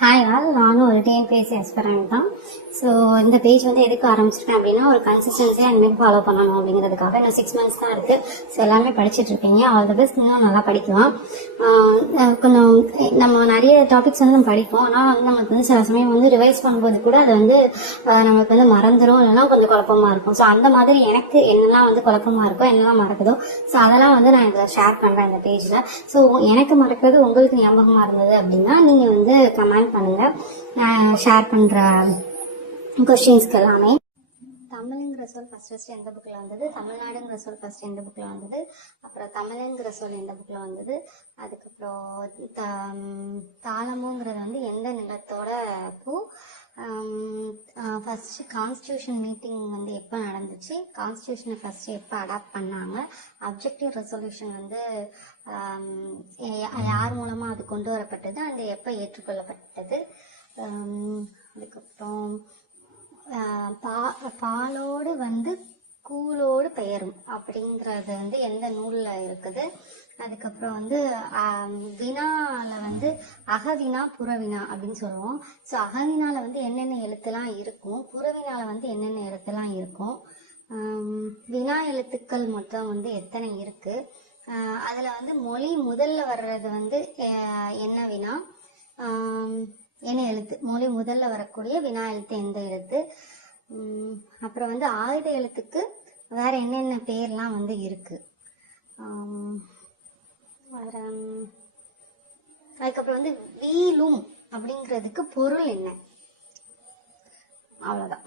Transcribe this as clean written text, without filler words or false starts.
Hi all, நானும் ஒரு TNPSC aspirant தான். ஸோ இந்த பேஜ் வந்து எதுக்கு ஆரம்பிச்சிருக்கேன் அப்படின்னா, ஒரு கன்சிஸ்டன்சியாக இனிமேல் ஃபாலோ பண்ணணும் அப்படிங்கிறதுக்காக. இன்னும் 6 months தான் இருக்குது. ஸோ எல்லாருமே படிச்சுட்டு இருக்கீங்க. All the best. இன்னும் நல்லா படிக்கலாம். கொஞ்சம் நம்ம நிறைய டாபிக்ஸ் வந்து நம்ம படிப்போம். ஆனால் வந்து நமக்கு வந்து சில சமயம் வந்து ரிவைஸ் பண்ணும்போது கூட அது வந்து நமக்கு வந்து மறந்துடும், இல்லைன்னா கொஞ்சம் குழப்பமா இருக்கும். ஸோ அந்த மாதிரி எனக்கு என்னெல்லாம் வந்து குழப்பமா இருக்கோ, என்னெல்லாம் மறக்குதோ, ஸோ அதெல்லாம் வந்து நான் இதில் ஷேர் பண்ணுறேன் இந்த பேஜில். ஸோ எனக்கு மறக்கிறது உங்களுக்கு ஞாபகமாக இருந்தது அப்படின்னா நீங்கள் வந்து கமெண்ட் பண்ணுங்க. நான் ஷேர் பண்ற கொஸ்டின்ஸ்க்கு எல்லாமே. தமிழ்ங்கிற சொல் ஃபர்ஸ்ட் எந்த புக்கில் வந்தது, தமிழ்நாடுங்கிற சொல் ஃபர்ஸ்ட் எந்த புக்கில் வந்தது, அப்புறம் தமிழங்கிற சொல் எந்த புக்கில் வந்தது, அதுக்கப்புறம் தாளமுங்கிறது வந்து எந்த நிலத்தோட பூ, ஃபர்ஸ்ட் கான்ஸ்டியூஷன் மீட்டிங் வந்து எப்போ நடந்துச்சு, கான்ஸ்டியூஷனை ஃபர்ஸ்ட் எப்போ அடாப்ட் பண்ணாங்க, அப்ஜெக்டிவ் ரெசல்யூஷன் வந்து யார் மூலமாக அது கொண்டு வரப்பட்டது, அந்த எப்போ ஏற்றுக்கொள்ளப்பட்டது, அதுக்கப்புறம் பாலோடு வந்து கூலோடு பெயரும் அப்படிங்கிறது வந்து எந்த நூலில் இருக்குது, அதுக்கப்புறம் வந்து வினால வந்து அகவினா புறவினா அப்படின்னு சொல்லுவோம். ஸோ அகவினால வந்து என்னென்ன எழுத்துலாம் இருக்கும், புறவினால வந்து என்னென்ன எழுத்துலாம் இருக்கும், வினா எழுத்துக்கள் மொத்தம் வந்து எத்தனை இருக்கு, அதில் வந்து மொழி முதல்ல வர்றது வந்து என்ன வினா, என்ன எழுத்து, மொழி முதல்ல வரக்கூடிய வினா எழுத்து எந்த எழுத்து, அப்புறம் வந்து ஆயுத எழுத்துக்கு வேற என்னென்ன பேர்லாம் வந்து இருக்கு, அதுக்கப்புறம் வந்து வீலும் அப்படிங்கிறதுக்கு பொருள் என்ன, அவ்வளோதான்.